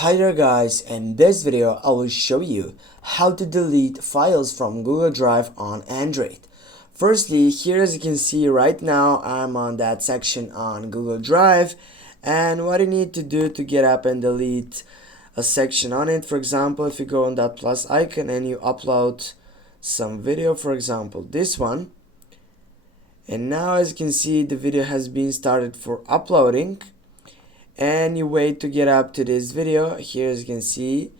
Hi there guys, in this video I will show you how to delete files from Google Drive on Android. Firstly, here as you can see right now I'm on that section on Google Drive, and what you need to do to get up and delete a section on it, for example, if you go on that plus icon and you upload some video, for example this one, and now as you can see the video has been started for uploading, and you wait to get up to this video. Here as you can see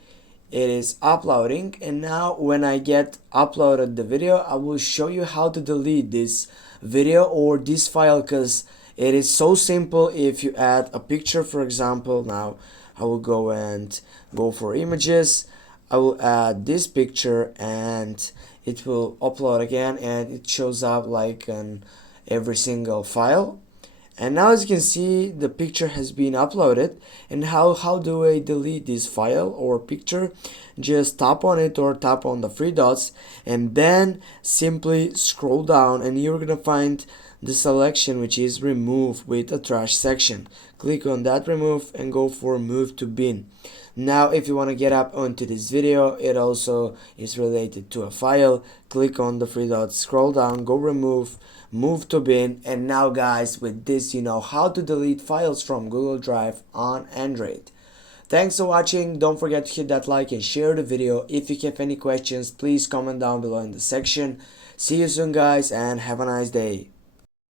it is uploading, and now when I get uploaded the video I will show you how to delete this video or this file, because it is so simple. If you add a picture, for example, now I will go for images, I will add this picture and it will upload again and it shows up like on every single file. And now as you can see the picture has been uploaded. And how do I delete this file or picture? Just tap on it or tap on the three dots and then simply scroll down and you're gonna find the selection which is remove with a trash section. Click on that remove and go for move to bin. Now if you want to get up onto this video, it also is related to a file. Click on the three dots, scroll down, go remove, move to bin, and now guys, with this you know how to delete files from Google Drive on Android. Thanks for watching. Don't forget to hit that like and share the video. If you have any questions, please comment down below in the section. See you soon guys, and have a nice day.